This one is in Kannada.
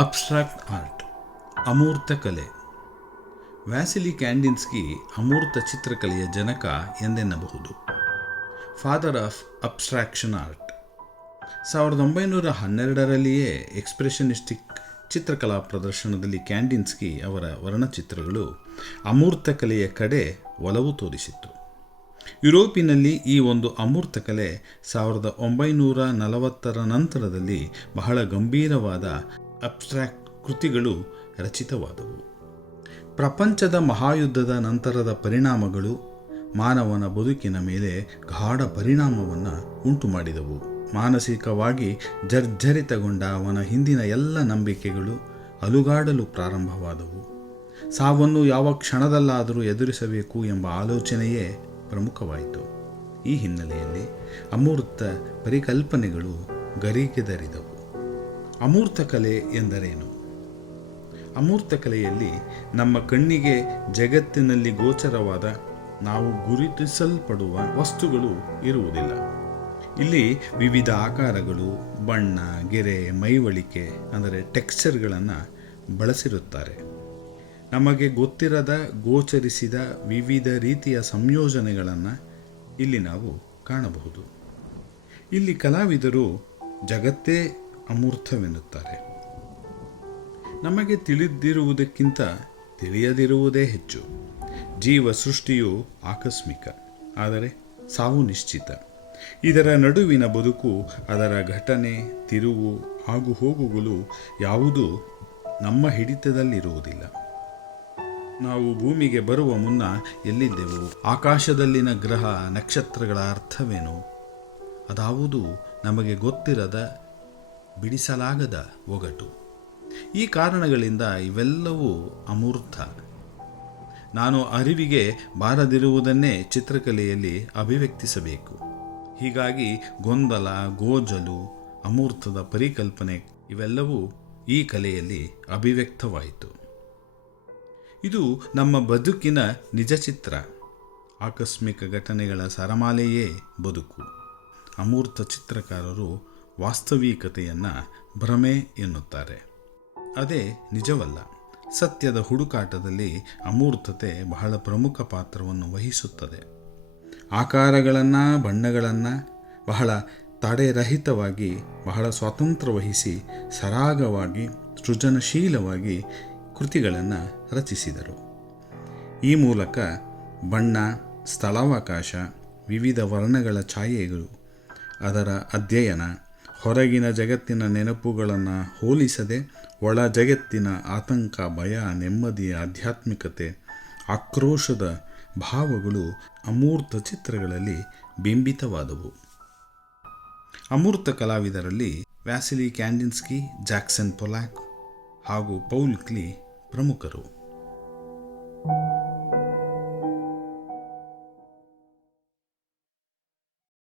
ಅಬ್ಸ್ಟ್ರಾಕ್ಟ್ ಆರ್ಟ್, ಅಮೂರ್ತ ಕಲೆ. ವ್ಯಾಸಿಲಿ ಕ್ಯಾಂಡಿನ್ಸ್ಕಿ ಅಮೂರ್ತ ಚಿತ್ರಕಲೆಯ ಜನಕ ಎಂದೆನ್ನಬಹುದು. Father of abstraction art. 1912ರಲ್ಲಿಯೇ ಎಕ್ಸ್ಪ್ರೆಷನಿಸ್ಟಿಕ್ ಚಿತ್ರಕಲಾ ಪ್ರದರ್ಶನದಲ್ಲಿ ಕ್ಯಾಂಡಿನ್ಸ್ಕಿ ಅವರ ವರ್ಣಚಿತ್ರಗಳು ಅಮೂರ್ತ ಕಲೆಯ ಕಡೆ ಒಲವು ತೋರಿಸಿತ್ತು. ಯುರೋಪಿನಲ್ಲಿ ಈ ಒಂದು ಅಮೂರ್ತ ಕಲೆ 1940ರ ನಂತರದಲ್ಲಿ ಬಹಳ ಗಂಭೀರವಾದ ಅಬ್ಸ್ಟ್ರಾಕ್ಟ್ ಕೃತಿಗಳು ರಚಿತವಾದವು. ಪ್ರಪಂಚದ ಮಹಾಯುದ್ಧದ ನಂತರದ ಪರಿಣಾಮಗಳು ಮಾನವನ ಬದುಕಿನ ಮೇಲೆ ಗಾಢ ಪರಿಣಾಮವನ್ನು ಉಂಟು ಮಾಡಿದವು. ಮಾನಸಿಕವಾಗಿ ಜರ್ಜರಿತಗೊಂಡ ಅವನ ಹಿಂದಿನ ಎಲ್ಲ ನಂಬಿಕೆಗಳು ಅಲುಗಾಡಲು ಪ್ರಾರಂಭವಾದವು. ಸಾವನ್ನು ಯಾವ ಕ್ಷಣದಲ್ಲಾದರೂ ಎದುರಿಸಬೇಕು ಎಂಬ ಆಲೋಚನೆಯೇ ಪ್ರಮುಖವಾಯಿತು. ಈ ಹಿನ್ನೆಲೆಯಲ್ಲಿ ಅಮೂರ್ತ ಪರಿಕಲ್ಪನೆಗಳು ಗರಿಗೆದರಿದವು. ಅಮೂರ್ತ ಕಲೆ ಎಂದರೇನು? ಅಮೂರ್ತ ಕಲೆಯಲ್ಲಿ ನಮ್ಮ ಕಣ್ಣಿಗೆ ಜಗತ್ತಿನಲ್ಲಿ ಗೋಚರವಾದ, ನಾವು ಗುರುತಿಸಲ್ಪಡುವ ವಸ್ತುಗಳು ಇರುವುದಿಲ್ಲ. ಇಲ್ಲಿ ವಿವಿಧ ಆಕಾರಗಳು, ಬಣ್ಣ, ಗೆರೆ, ಮೈವಳಿಕೆ ಅಂದರೆ ಟೆಕ್ಸ್ಚರ್ಗಳನ್ನು ಬಳಸಿರುತ್ತಾರೆ. ನಮಗೆ ಗೊತ್ತಿರದ, ಗೋಚರಿಸಿದ ವಿವಿಧ ರೀತಿಯ ಸಂಯೋಜನೆಗಳನ್ನು ಇಲ್ಲಿ ನಾವು ಕಾಣಬಹುದು. ಇಲ್ಲಿ ಕಲಾವಿದರು ಜಗತ್ತೇ ಅಮೂರ್ತವೆನ್ನುತ್ತಾರೆ. ನಮಗೆ ತಿಳಿದಿರುವುದಕ್ಕಿಂತ ತಿಳಿಯದಿರುವುದೇ ಹೆಚ್ಚು. ಜೀವ ಸೃಷ್ಟಿಯು ಆಕಸ್ಮಿಕ, ಆದರೆ ಸಾವು ನಿಶ್ಚಿತ. ಇದರ ನಡುವಿನ ಬದುಕು, ಅದರ ಘಟನೆ, ತಿರುವು, ಆಗುಹೋಗುಗಳು ಯಾವುದೂ ನಮ್ಮ ಹಿಡಿತದಲ್ಲಿರುವುದಿಲ್ಲ. ನಾವು ಭೂಮಿಗೆ ಬರುವ ಮುನ್ನ ಎಲ್ಲಿದ್ದೆವು? ಆಕಾಶದಲ್ಲಿನ ಗ್ರಹ ನಕ್ಷತ್ರಗಳ ಅರ್ಥವೇನು? ಅದಾವುದು ನಮಗೆ ಗೊತ್ತಿರದ, ಬಿಡಿಸಲಾಗದ ಒಗಟು. ಈ ಕಾರಣಗಳಿಂದ ಇವೆಲ್ಲವೂ ಅಮೂರ್ತ. ನಾನು ಅರಿವಿಗೆ ಬಾರದಿರುವುದನ್ನೇ ಚಿತ್ರಕಲೆಯಲ್ಲಿ ಅಭಿವ್ಯಕ್ತಿಸಬೇಕು. ಹೀಗಾಗಿ ಗೊಂದಲ, ಗೋಜಲು, ಅಮೂರ್ತದ ಪರಿಕಲ್ಪನೆ ಇವೆಲ್ಲವೂ ಈ ಕಲೆಯಲ್ಲಿ ಅಭಿವ್ಯಕ್ತವಾಯಿತು. ಇದು ನಮ್ಮ ಬದುಕಿನ ನಿಜ ಚಿತ್ರ. ಆಕಸ್ಮಿಕ ಘಟನೆಗಳ ಸರಮಾಲೆಯೇ ಬದುಕು. ಅಮೂರ್ತ ಚಿತ್ರಕಾರರು ವಾಸ್ತವಿಕತೆಯನ್ನು ಭ್ರಮೆ ಎನ್ನುತ್ತಾರೆ. ಅದೇ ನಿಜವಲ್ಲ. ಸತ್ಯದ ಹುಡುಕಾಟದಲ್ಲಿ ಅಮೂರ್ತತೆ ಬಹಳ ಪ್ರಮುಖ ಪಾತ್ರವನ್ನು ವಹಿಸುತ್ತದೆ. ಆಕಾರಗಳನ್ನು, ಬಣ್ಣಗಳನ್ನು ಬಹಳ ತಡೆರಹಿತವಾಗಿ, ಬಹಳ ಸ್ವಾತಂತ್ರ್ಯ ವಹಿಸಿ, ಸರಾಗವಾಗಿ, ಸೃಜನಶೀಲವಾಗಿ ಕೃತಿಗಳನ್ನು ರಚಿಸಿದರು. ಈ ಮೂಲಕ ಬಣ್ಣ, ಸ್ಥಳಾವಕಾಶ, ವಿವಿಧ ವರ್ಣಗಳ ಛಾಯೆಗಳು, ಅದರ ಅಧ್ಯಯನ, ಹೊರಗಿನ ಜಗತ್ತಿನ ನೆನಪುಗಳನ್ನು ಹೋಲಿಸದೆ ಒಳ ಜಗತ್ತಿನ ಆತಂಕ, ಭಯ, ನೆಮ್ಮದಿ, ಆಧ್ಯಾತ್ಮಿಕತೆ, ಆಕ್ರೋಶದ ಭಾವಗಳು ಅಮೂರ್ತ ಚಿತ್ರಗಳಲ್ಲಿ ಬಿಂಬಿತವಾದವು. ಅಮೂರ್ತ ಕಲಾವಿದರಲ್ಲಿ ವ್ಯಾಸಿಲಿ ಕ್ಯಾಂಡಿನ್ಸ್ಕಿ, ಜಾಕ್ಸನ್ ಪೊಲಾಕ್ ಹಾಗೂ ಪೌಲ್ ಕ್ಲಿ ಪ್ರಮುಖರು.